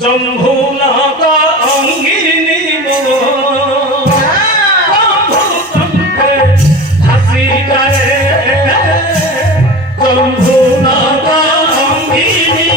জম্ভুনাথা অঙ্গিনী হাসি গায়ে জম্ভুনাথা অঙ্গিনী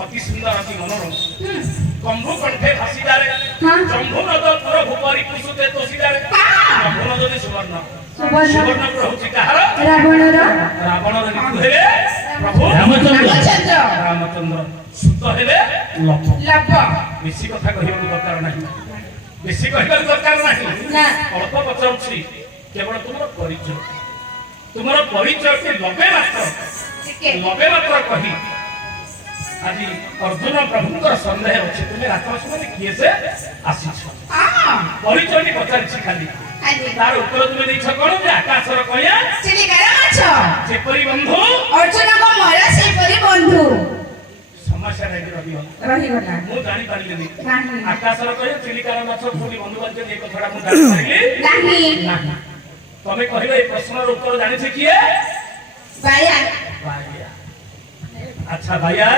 अति सुंदर अति मनोरम कंभु कंठे भासी जारे जम्भु नद पुर भूपरी कुसुते तोसी जारे जम्भु नद जे सुवर्ण सुवर्ण पुर होची कहार रावण ऋतु हेले प्रभु रामचंद्र सुत हेले लप बेसी कथा कहिबा दरकार नाही बेसी कहिबा दरकार नाही अल्प पचाउछि केवल तुमरो परिचय के लबे मात्र कही आज अर्जुन प्रभुंकर संदेह अच्छे तुम्हें राक्षस किए से आसी परिचय पचारि खाली तार उत्तर तुम्हें देछ कोन जे आकाशर कया चिलिकार माछ जेपरि बंधु अर्जुन को मोर सेपरि बंधु समस्या नहीं रहिबना मु जानि पारिले नहीं आकाशर कया चिलिकार माछ कोली बंधु बाजे एक कथड़ा मु जानि पारिले नहीं तमे कहिलो ए प्रश्नर उत्तर जानि छै किए बाया अच्छा भैया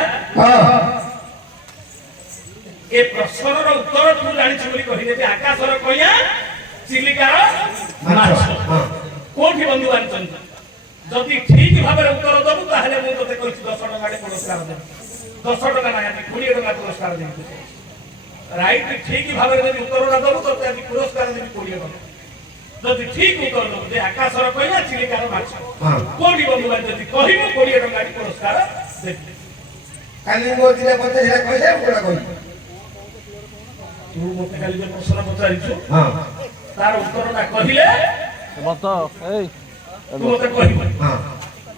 ए प्रश्नर उत्तर तू जानि छ बोली कहिले जे आकाशर कया चिलिकार माछ कोठी बंधु आनछन जदि ठीक भाबे उत्तर दबु ताहले मु तते कहि 10 टका रे पुरस्कार दे 10 टका ना 20 टका पुरस्कार दे राइट ठीक भाबे जदि उत्तर ना दबु तते आज पुरस्कार दे 20 टका जदि ठीक उत्तर दबु जे आकाशर कया चिलिकार माछ कोठी बंधु आन जदि कहिबो 20 टका रे पुरस्कार दे काली मोदिले पते हेला कहिसे कोला कहि तू मते काली जे प्रश्न पचारिछु हां तार उत्तर ना कहिले मत ए तू मते कहिबो हां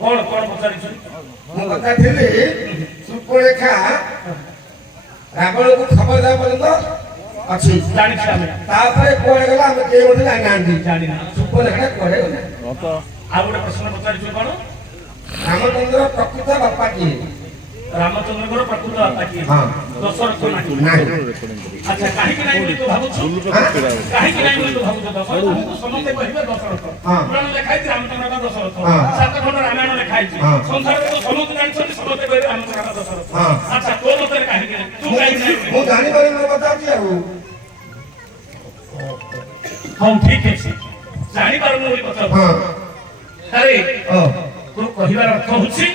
कोन कोन पचारिछु मु कथा थिले सुपरेखा रावण को खबर दे पर्यंत अछि जानि छी हमें तापरे कोळे गला हम के मोदि ना नांदी जानि ना सुपरेखा कोळे गला मत आ गोटे प्रश्न पचारिछु कोन रामचंद्र प्रकृत बापा की रामचंद्र को प्रकृत बापा की हां दशरथ को नहीं अच्छा काहे कि नहीं बोली तो भाबुछु काहे कि नहीं बोली तो भाबुछु दशरथ हमको समझते कहिबे दशरथ पुराण लिखाई थी रामचंद्र का दशरथ सात खंड रामायण लिखाई थी संसार को समझते जानि छथि समझते कहिबे रामचंद्र का दशरथ अच्छा तो मते काहे कि तू काहे नहीं मु जानि बारे में बता दिया हूं हम ठीक है जानि बारे में बोली बता हां अरे तो कहिबार अर्थ होछि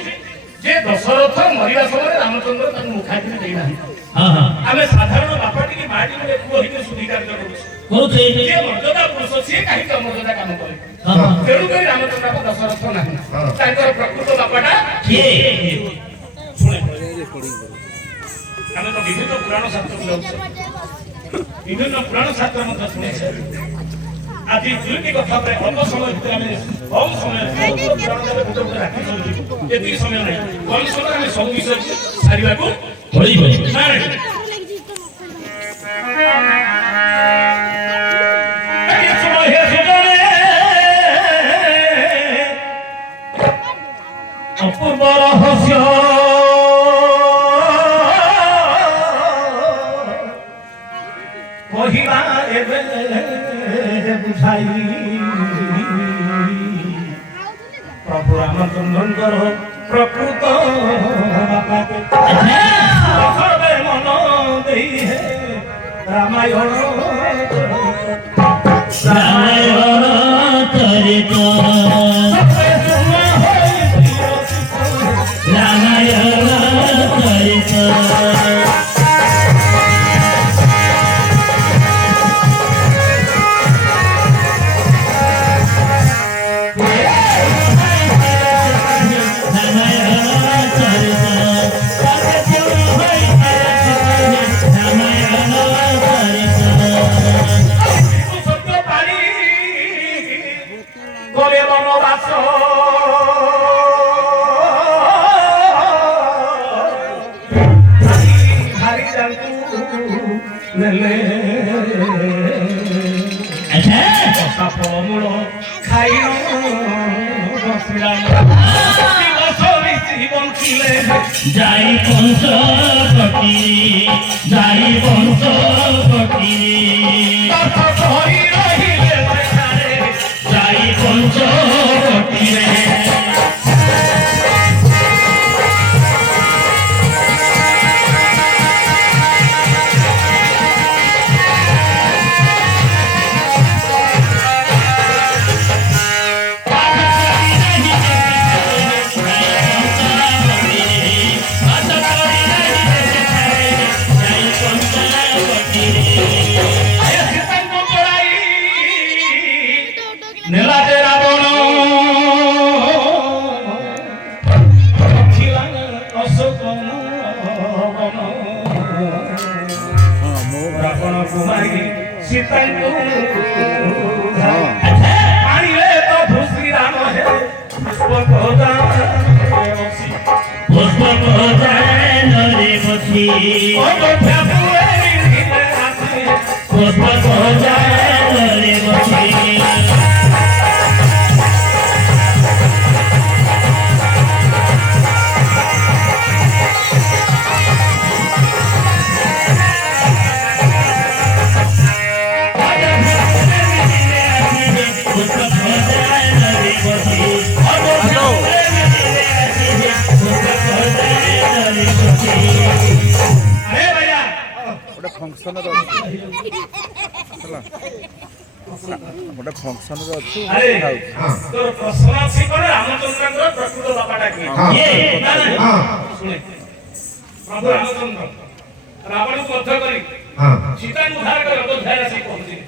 जे दशरथ मरिया समय रामचंद्र तक मुखाग्नि देई नाही हां हां आमे साधारण बापाटी की माटी में पुओ हिते सुधिकार करूछे जे मर्यादा पुरुष से काहे का मर्यादा काम करे हां तेरु करी रामचंद्र का दशरथ नाही ताकर प्रकृत बापाटा के सुने आमे तो विभिन्न पुराण शास्त्र विभिन्न पुराण शास्त्र में सुने आज दुईटी कथा पर अल्प समय भितर आमे ବହୁତ ସମୟ ରାତି ସରିଯିବ ଏତିକି ସମୟ ନାହିଁ କମ ସମୟରେ ଆମେ ସବୁ ବିଷୟ ସାରିବାକୁ ପଡ଼ିବ ନା অপূর্ব রহস্য কহিবা এবে বুঝাই প্রভু রামচন্দ্রঙ্কর প্রকৃত সর্বে মন দেই হে রামায়ণ রামায়ণ চরিত রামায়ণ চরিত ফলমূল খাই বঞ্চিলে যাই পঞ্চবটি যাই পঞ্চবটি ধরি রহিলে যাই পঞ্চবটি নেলাতে রাবণ রাবণ কুমারী সীতাଙ୍କୁ আনিলে প্রভু শ্রীরাম হে পুষ্পক পুষ্পজানরে বসি পুষ্পজানরে বসি ଫଙ୍କସନରେ ଅଛି ହେଲା ଗୋଟେ ଫଙ୍କସନରେ ଅଛି ଆରେ ତୋର ପ୍ରଶ୍ନ ଅଛି କଣ ରାମଚନ୍ଦ୍ରଙ୍କର ପ୍ରକୃତ ବାପାଟା କିଏ ଶୁଣେ ପ୍ରଭୁ ରାମଚନ୍ଦ୍ର ରାବଣକୁ ବଦ୍ଧ କରି ସୀତାଙ୍କୁ ଉଦ୍ଧାର କରି ଅଯୋଧ୍ୟାରେ ଆସି ପହଞ୍ଚିଲେ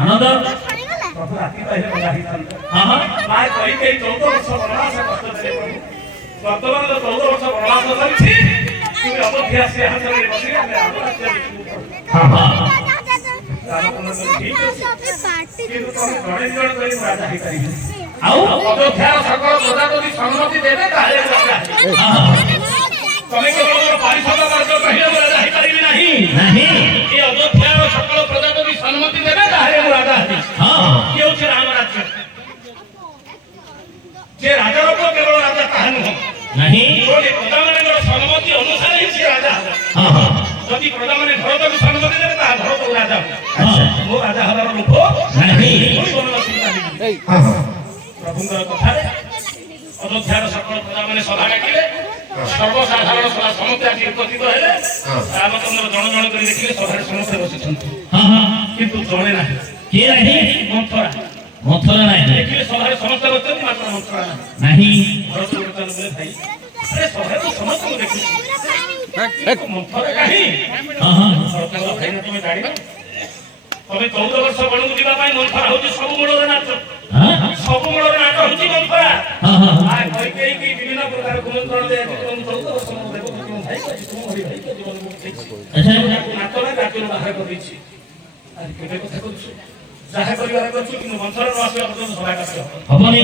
ଆନନ୍ଦ ପ୍ରଭୁ ରାତି ପାଇଲେ ମଜା ହେଇଥାନ୍ତା ହଁ ମା କହି କେହି 14 ବର୍ଷ ବନବାସ କଷ୍ଟ ଦେଲେ ପ୍ରଭୁ ବର୍ତ୍ତମାନ 14 ବର୍ଷ ବନବାସ ସରିଛି তুমি অযোধ্যা আসি হাসরে বসিলে আমরা রাজ্য ঠিক আছে কিন্তু তুমি জଣେ ଜଣ କରି ରାଜା ହେଇପାରିବେ ଆଉ ଅଯୋଧ୍ୟାର ସକଳ ପ୍ରଜା ଯଦି ସମ୍ମତି ଦେବେ ତାହେଲେ ରାଜା ତମେ କେବଳ ମୋର ପାରିଷଦ ବର୍ଗ କହିଲେ ମୁଁ ରାଜା ହେଇପାରିବି ନାହିଁ ନାହିଁ ଏ ଅଯୋଧ୍ୟାର ସକଳ ପ୍ରଜା ଯଦି ସମ୍ମତି ଦେବେ ତାହେଲେ ମୁଁ ରାଜା ହେବି ହଁ ଇଏ ହେଉଛି ରାମ ରାଜ୍ୟ ଯେ ରାଜାର ପୁଅ କେବଳ ରାଜା ତାହା ନୁହଁ ନାହିଁ ପ୍ରଜାମାନଙ୍କର ସମ୍ମତି ଅନୁସାରେ ହିଁ ସେ ରାଜା ହେବ ହଁ ହଁ ଯଦି ପ୍ରଜାମାନେ ଭରତକୁ ସମ୍ମତି ଦେବେ ତାହା ଭରତକୁ ରାଜା ହେବ ମୋ ରାଜା ହେବାର ଲୋକ ନାହିଁ ପ୍ରଭୁଙ୍କର କଥାରେ ଅଯୋଧ୍ୟାର ସକଳ ପ୍ରଜାମାନେ ସଭା ଡାକିଲେ ସର୍ବସାଧାରଣ ସଭା ସମସ୍ତେ ଆସି ଉପସ୍ଥିତ ହେଲେ ରାମଚନ୍ଦ୍ର ଜଣ ଜଣ କରି ଦେଖିଲେ ସଭାରେ ସମସ୍ତେ ବସିଛନ୍ତି ହଁ ହଁ କିନ୍ତୁ ଜଣେ ନାହିଁ କିଏ ନାହିଁ ମନ୍ଥରା ମଥୁରା ନାହିଁ ଦେଖିଲେ ସଭାରେ ସମସ୍ତେ ବସିଛନ୍ତି ମାତ୍ର ମନ୍ଥରା ନାହିଁ ନାହିଁ ଭରତ ବୋଲେ ଭାଇ ଆରେ ସଭାରେ ତ ସମସ୍ତଙ୍କୁ ଦେଖିଛି ମନ୍ଥରା କାହିଁ ହଁ ହଁ ଭରତଙ୍କର ଭାଇ ତମେ ଜାଣିବ ତମେ 14 ବର୍ଷ ବଣକୁ ଯିବା ପାଇଁ ମନ୍ଥରା ହଉଛି ସବୁ ମୂଳର ନାଚ ସବୁ ମୂଳର ନାଚ ହଉଛି ମନ୍ଥରା ହଁ ହଁ କହି ବିଭିନ୍ନ ପ୍ରକାର କୁମନ୍ତ୍ରଣ ଦେଇ 14 ବର୍ଷ ମୋ ଦେବ ମୋ ଭାଇ ଅଛି ତୁମ ଭାଇ ଜୀବନ ଆଚ୍ଛା ନାଚ ନା ରାଜ୍ୟରୁ ବାହାର କରିଦେଇଛି ଆଜି କେବେ କଥା କରୁଛୁ ଯାହା କରିବାର କରୁଛୁ କିନ୍ତୁ ମନ୍ଥର ନ ଆସିବା ପର୍ଯ୍ୟନ୍ତ ସଭା କାର୍ଯ୍ୟ ହବନି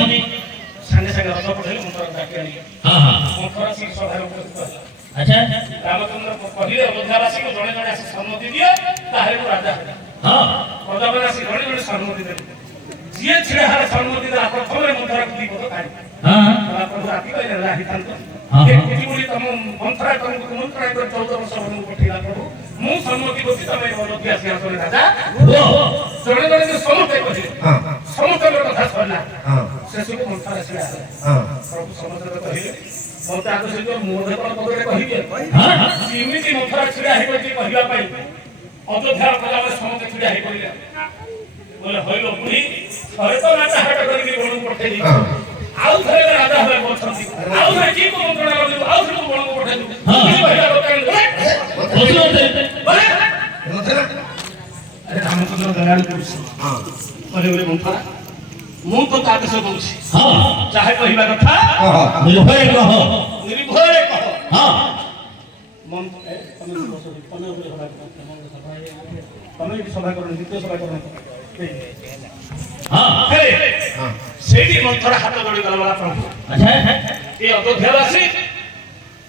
ସାଙ୍ଗେ ସାଙ୍ଗେ ରଥ ପଠେଇଲେ ମନ୍ଥର ଡାକି ଆଣିଲେ ହଁ ହଁ ମନ୍ଥର ଆସିକି ସଭାରେ ଉପସ୍ଥିତ ହେଲା। ଆଚ୍ଛା ରାମଚନ୍ଦ୍ର କହିଲେ ଅଯୋଧ୍ୟାବାସୀଙ୍କୁ ଜଣେ ଜଣେ ଆସି ସମ୍ମତି ଦିଅ ତାହେଲେ ମୁଁ ରାଜା ହେବି। ହଁ ପ୍ରଜାମାନେ ଆସି ଜଣେ ଜଣେ ସମ୍ମତି ଦେଲେ। ଯିଏ ଛିଡ଼ା ହେଲେ ସମ୍ମତି ଦେଲା ପ୍ରଥମରେ ମନ୍ଥରାକୁ ଦି ପଦ କାଢ଼ି ହଁ ପ୍ରଭୁ ରାତି କହିଲେ ରାହିଥାନ୍ତ ହଁ, ହଁ। ବୋଲି ତମ ମନ୍ଥରା ତମକୁ ମନ୍ତ୍ରା କରି 14 ବର୍ଷ ମୁଁ ପଠେଇଲା ପ୍ରଭୁ ମୁଁ ସମ୍ମତି କରୁଛି ତମେ ଅଯୋଧ୍ୟା ସିଂହାସନରେ ରାଜା। ଓ ଜଣେ ଜଣେ ଯେ ସମସ୍ତେ କହିଲେ ହଁ ସମସ୍ତଙ୍କର କଥା ସରିଲା ହଁ ଶେଷକୁ ମନ୍ଥରା ଛିଡ଼ା ହେଲା। ହଁ ପ୍ରଭୁ ସମସ୍ତେ କହିଲେ ମତେ ଆଗ ସହିତ ମୁଁ ମଧ୍ୟ କଣ ପଦରେ କହିବେ ହଁ ହଁ ଏମିତି ମନ୍ଥରା ଛିଡ଼ା ହେଇପଡ଼ିଛି କହିବା ପାଇଁ ଅଯୋଧ୍ୟାର ପ୍ରଜାମାନେ ସମସ୍ତେ ଛିଡ଼ା ହେଇପଡ଼ିଲେ। ବୋଲେ ହଇଲ ବୁଢ଼ୀ ଥରେ ତ ରାଜା ହାଟ କରିକି ବଣକୁ ପଠେଇ ଦେଇଛୁ ଆଉ ଥରେ ରାଜା ହେବାକୁ ଅଛନ୍ତି ଆଉ ଥରେ କି ମନ୍ତ୍ରଣା କରିବୁ ଆଉ ଥରେ ବଣକୁ ପଠେଇବୁ କହିବା ଦରକାର ବସୁମତୀ ନଥିଲା ଆରେ ରାମଚନ୍ଦ୍ର ଦୟାଳୁ କରୁଛି ହଁ କହିଲେ ମନ୍ଥରା ମୁଁ ତ ତା ଦେଶ ଦଉଛି ହଁ ଯାହା କହିବା କଥା ହଁ ନିର୍ଭୟ କହ ନିର୍ଭୟରେ କହ। ହଁ ତମେ ଏଠି ସଭା କର ଦ୍ୱିତୀୟ ସଭା କର ହଁ ହଁ ସେଇଠି ମନ୍ଥରା ହାତ ଯୋଡ଼ି ଗଲା ପ୍ରଭୁ ଆଚ୍ଛା ଏ ଅଯୋଧ୍ୟାବାସୀ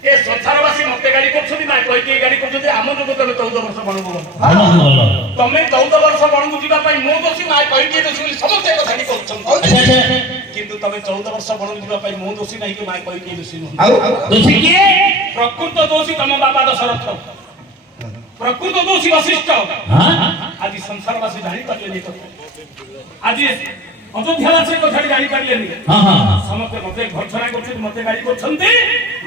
ଏ ସଂସାରବାସୀ ମତେ ଗାଳି କରୁଛନ୍ତି ନା କହିକି ଗାଳି କରୁଛନ୍ତି ଆମ ଯୋଗୁଁ ତମେ 14 ବର୍ଷ ବଣକୁ ଗଲ ଭଲ ଭଲ ତମେ 14 ବର୍ଷ ବଣକୁ ଯିବା ପାଇଁ ମୁଁ ଦୋଷୀ ନା କହିକି ଦୋଷୀ ବୋଲି ସମସ୍ତେ କଥାଟି କରୁଛନ୍ତି ଆଚ୍ଛା ଆଚ୍ଛା କିନ୍ତୁ ତମେ 14 ବର୍ଷ ବଣକୁ ଯିବା ପାଇଁ ମୁଁ ଦୋଷୀ ନାହିଁ କି ମା କହିକି ଦୋଷୀ ନୁହଁ। ଆଉ ଦୋଷୀ କିଏ ପ୍ରକୃତ ଦୋଷୀ ତମ ବାବା ଦଶରଥ ପ୍ରକୃତ ଦୋଷୀ ବଶିଷ୍ଠ। ହଁ ଆଜି ସଂସାରବାସୀ ଜାଣିପାରିଲେନି କଥା ଆଜି ଅଯୋଧ୍ୟାବାସୀ କଥାଟି ଜାଣିପାରିଲେନି ହଁ ହଁ ସମସ୍ତେ ମତେ ଭର୍ସନା କରୁଛନ୍ତି ମତେ ଗାଳି କରୁଛନ୍ତି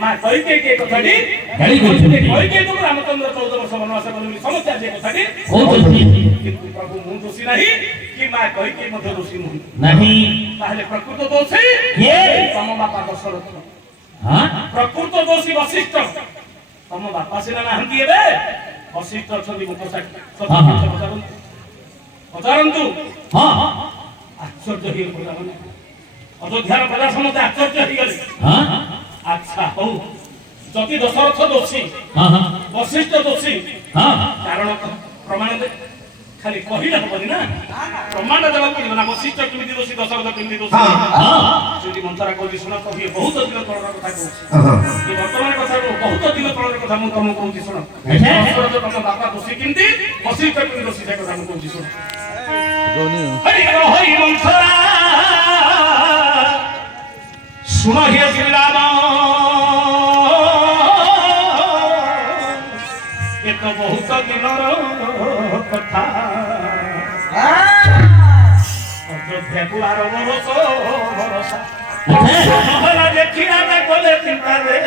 ମା କହିକି କଥାଟି ଗାଳି କରୁଛନ୍ତି। କହିକି ତୁ ରାମଚନ୍ଦ୍ର 14 ବର୍ଷ ବନବାସ ଗଲେ ବୋଲି ସମସ୍ତେ ଆଜି ଏ କଥାଟି କହୁଛନ୍ତି କିନ୍ତୁ ପ୍ରଭୁ ମୁଁ ଦୋଷୀ ନାହିଁ କି ମା କହିକି ମଧ୍ୟ ଦୋଷୀ ନୁହଁ। ନାହିଁ ତାହେଲେ ପ୍ରକୃତ ଦୋଷୀ କିଏ ତମ ବାପା ଦଶରଥ ହଁ ପ୍ରକୃତ ଦୋଷୀ ବଶିଷ୍ଠ ତମ ବାପା ସିନା ନାହାନ୍ତି ଏବେ ବଶିଷ୍ଠ ଅଛନ୍ତି ମୁଖ ପଚାରନ୍ତୁ ହଁ ଆଶ୍ଚର୍ଯ୍ୟ ହେଇଗଲେ ପ୍ରଜାମାନେ ଅଯୋଧ୍ୟାର ପ୍ରଜା ସମସ୍ତେ ଆଶ୍ଚର୍ଯ୍ୟ ହେଇଗଲେ। ହଁ ଆଚ୍ଛା ହଉ ଯଦି ଦଶରଥ ଦୋଷୀ ହଁ ହଁ ବଶିଷ୍ଠ ଦୋଷୀ ହଁ କାରଣ ପ୍ରମାଣ ଦେ ଖାଲି କହିଲେ ହବନି ନା ପ୍ରମାଣ ଦେବାକୁ ପଡିବ ନା ବଶିଷ୍ଠ କେମିତି ଦୋଷୀ ଦଶରଥ କେମିତି ଦୋଷୀ ହଁ ସେଠି ମନ୍ଥରା କହୁଛି ଶୁଣ କହିଏ ବହୁତ ଦିନ ତଳର କଥା କହୁଛି ହଁ ଏ ବର୍ତ୍ତମାନ କଥା ବହୁତ ଦିନ ତଳର କଥା ମୁଁ ତମକୁ କହୁଛି ଶୁଣ ଆଚ୍ଛା। ଦଶରଥ ତମ ବାପା ଦୋଷୀ କେମିତି ବଶିଷ୍ଠ କେମିତି ଦୋଷୀ ସେ କଥା ମୁଁ କହୁଛି ଶୁଣ ଯୋଉନି ହରି ହରି ମନ୍ଥରା ଶୁଣ হে ଶ୍ରୀରାମ ଏ ତ ବହୁତ ଦିନର କଥା ଅଯୋଧ୍ୟାକୁ 12 ବର୍ଷ ଭରସା ଆଚ୍ଛା ନହେଲା ଦେଖିଲା କଲେ ଚିନ୍ତାରେ